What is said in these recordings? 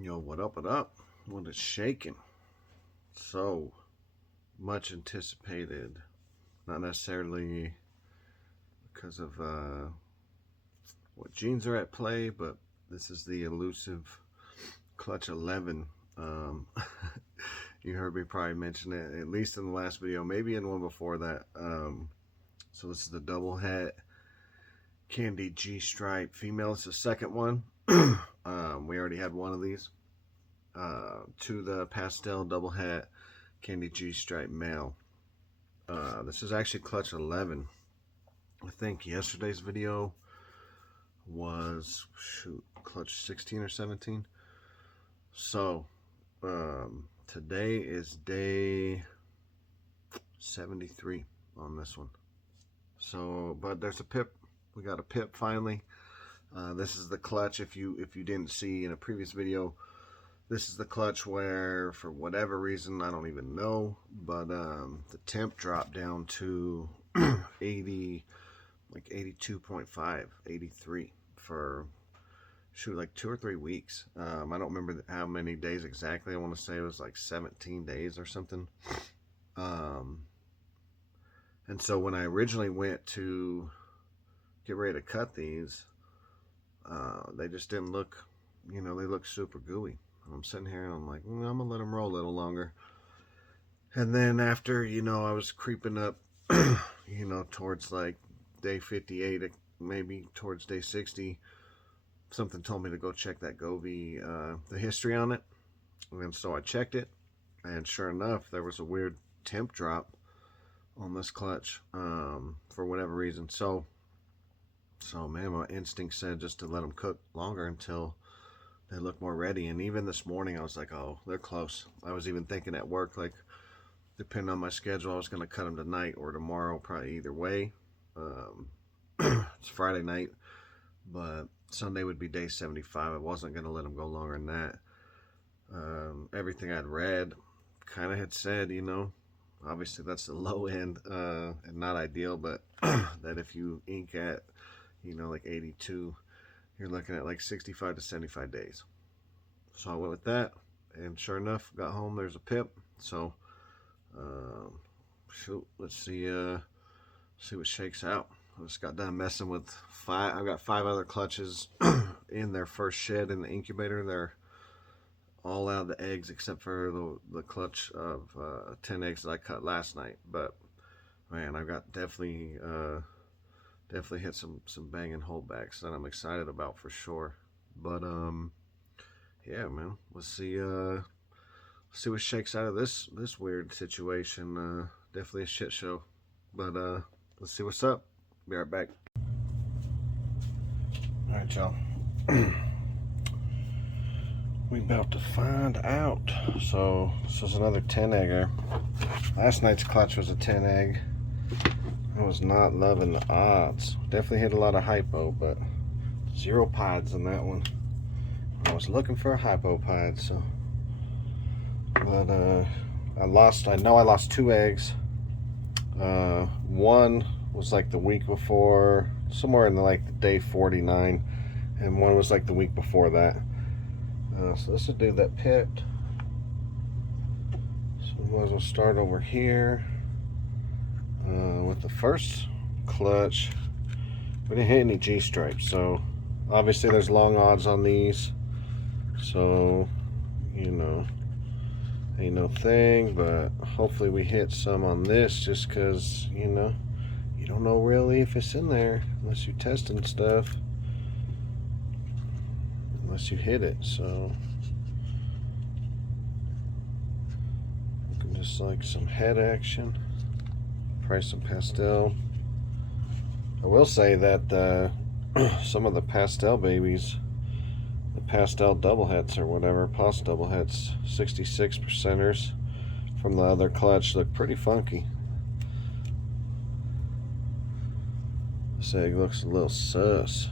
Yo, what up, what up? What is shaking? So much anticipated. Not necessarily because of what genes are at play, but this is the elusive Clutch 11. Um, you heard me probably mention it, at least in the last video, maybe in one before that. So this is the double het Candy G-Stripe female. It's the second one. We already had one of these. To the Pastel double het Candy G-Stripe male. This is actually Clutch 11. I think yesterday's video was, Clutch 16 or 17. So, today is day 73 on this one. So, but there's a pip. We got a pip finally. This is the clutch. If you didn't see in a previous video, this is the clutch where, for whatever reason, I don't even know, but the temp dropped down to 80, like 82.5, 83 for, like 2 or 3 weeks. I don't remember how many days exactly. I want to say it was like 17 days or something. And so when I originally went to get ready to cut these, they just didn't look, they look super gooey. I'm sitting here and I'm like, I'm gonna let them roll a little longer. And then after, I was creeping up, towards like day 58, maybe towards day 60, something told me to go check that Govee, the history on it. And so I checked it, and sure enough, there was a weird temp drop on this clutch, for whatever reason. So man, my instinct said just to let them cook longer until they look more ready. And even this morning I was like, oh, they're close. I was even thinking at work, like, depending on my schedule, I was going to cut them tonight or tomorrow, probably either way. It's Friday night, but Sunday would be day 75. I wasn't going to let them go longer than that. Everything I'd read kind of had said, obviously that's the low end, and not ideal, but that if you ink at, like 82, you're looking at like 65 to 75 days. So I went with that, and sure enough, got home, there's a pip. So let's see what shakes out. I just got done messing with 5. I've got 5 other clutches in their first shed in the incubator. They're all out of the eggs except for the clutch of 10 eggs that I cut last night. But man, I've got definitely hit some banging holdbacks that I'm excited about for sure. But yeah, man, let's see what shakes out of this weird situation. Definitely a shit show, but let's see what's up. Be right back. All right, y'all. We about to find out. So this is another 10 egger. Last night's clutch was a 10 egg. I was not loving the odds. Definitely hit a lot of hypo, but 0 pods in that one. I was looking for a hypo pod, so. But I know I lost 2 eggs. One was like the week before, somewhere in like the day 49, and one was like the week before that. So this is a dude that pipped. So we might as well start over here. With the first clutch, we didn't hit any G-stripes, so obviously there's long odds on these. So, ain't no thing, but hopefully we hit some on this, just because, you don't know really if it's in there unless you're testing stuff, unless you hit it. So looking just like some head action. Probably some Pastel. I will say that some of the Pastel babies, the Pastel double hets or whatever, Pastel double hets, 66%ers from the other clutch look pretty funky. This egg looks a little sus.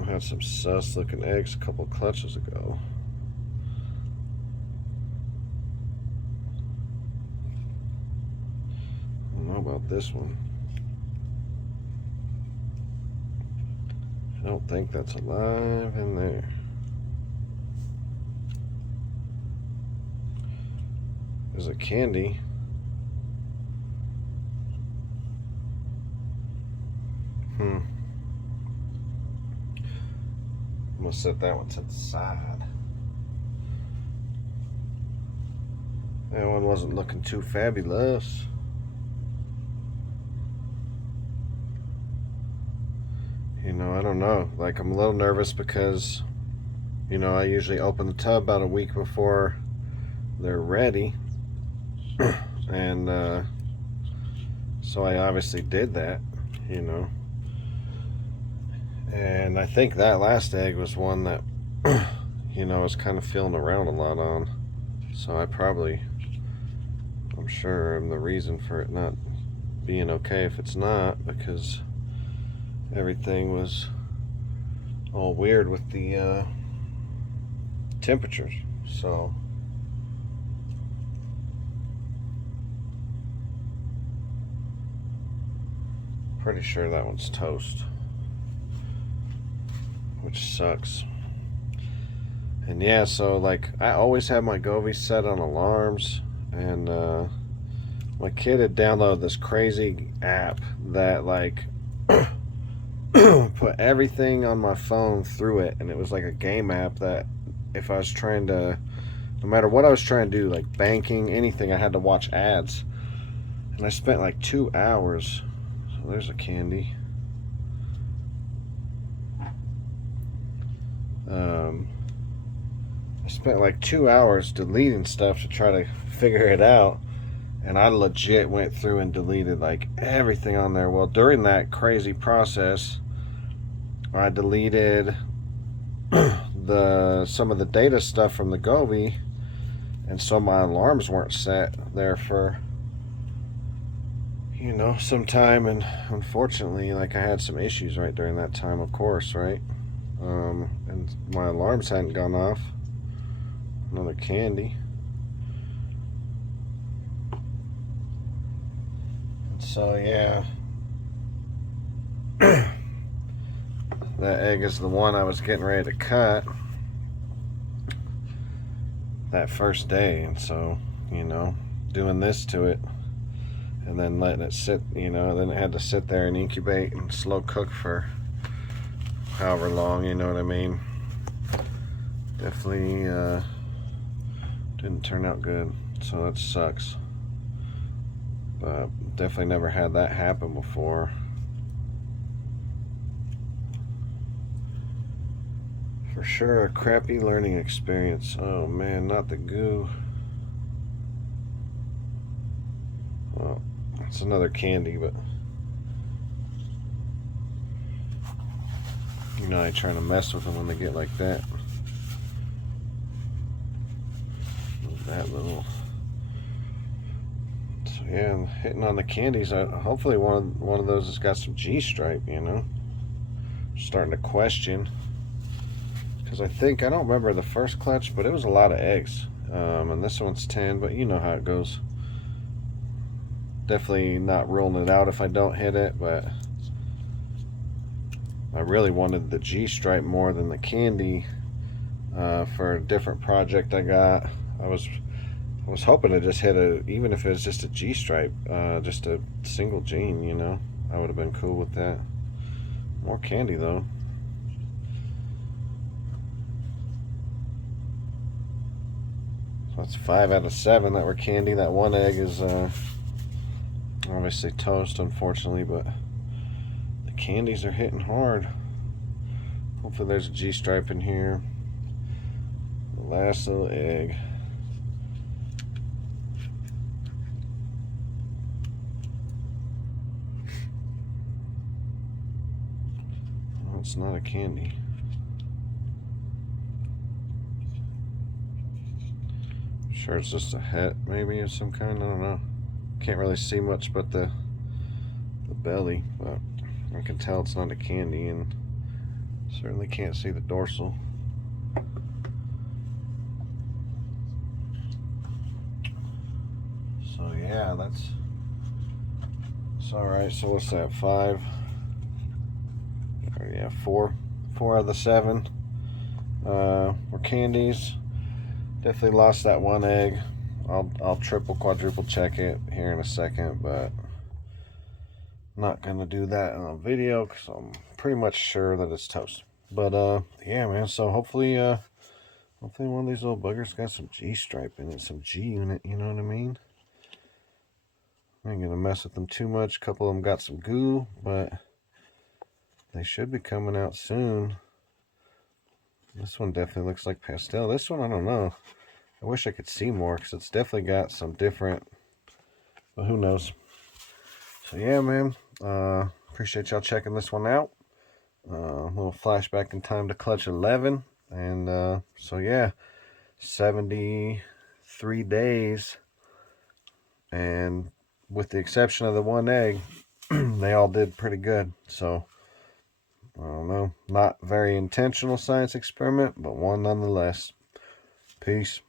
I had some sus looking eggs a couple clutches ago. I don't know about this one. I don't think that's alive in there. is a candy. I'm gonna set that one to the side. That one wasn't looking too fabulous. You know, I don't know. Like, I'm a little nervous because, you know, I usually open the tub about a week before they're ready. And so I obviously did that, you know. And I think that last egg was one that, you know, I was kind of feeling around a lot on. So I'm sure I'm the reason for it not being okay if it's not, because everything was all weird with the temperatures. So pretty sure that one's toast, which sucks. And yeah, so like I always have my Govee set on alarms, and my kid had downloaded this crazy app that like put everything on my phone through it, and it was like a game app that if I was trying to, no matter what I was trying to do, like banking, anything, I had to watch ads. And I spent like 2 hours. So there's a candy. I spent like 2 hours deleting stuff to try to figure it out, and I legit went through and deleted like everything on there. Well, during that crazy process, I deleted some of the data stuff from the Govee, and so my alarms weren't set there for, you know, some time. And unfortunately, like, I had some issues right during that time, of course, right? And my alarms hadn't gone off. Another candy. So yeah, that egg is the one I was getting ready to cut that first day, and so, you know, doing this to it and then letting it sit, you know, then it had to sit there and incubate and slow cook for however long, you know what I mean. Definitely didn't turn out good, so that sucks. But definitely never had that happen before. For sure, a crappy learning experience. Oh man, not the goo. Well, it's another candy, but you know, I ain't trying to mess with them when they get like that. That little. So yeah, I'm hitting on the candies. Hopefully one of those has got some Gstripe, you know. Starting to question, because I don't remember the first clutch, but it was a lot of eggs. And this one's 10, but you know how it goes. Definitely not ruling it out if I don't hit it, but I really wanted the Gstripe more than the candy for a different project I got. I was hoping to just hit even if it was just a Gstripe, just a single gene, you know. I would have been cool with that. More candy though. So that's 5 out of 7 that were candy. That one egg is obviously toast, unfortunately, but the candies are hitting hard. Hopefully there's a Gstripe in here. The last little egg. Oh, it's not a candy. Sure, it's just a het maybe of some kind. I don't know. Can't really see much but the belly, but I can tell it's not a candy, and certainly can't see the dorsal. So yeah, that's all right. So what's that? 5? Or yeah, 4 out of the 7 were candies. Definitely lost that one egg. I'll triple, quadruple check it here in a second, but not gonna do that on a video because I'm pretty much sure that it's toast. But yeah, man. So hopefully one of these little buggers got some G-stripe in it, some G unit. You know what I mean? I ain't gonna mess with them too much. A couple of them got some goo, but they should be coming out soon. This one definitely looks like Pastel. This one, I don't know. I wish I could see more because it's definitely got some different, but who knows. So yeah, man. Appreciate y'all checking this one out. A little flashback in time to clutch 11. And so yeah, 73 days. And with the exception of the one egg, they all did pretty good. So, I don't know. Not very intentional science experiment, but one nonetheless. Peace.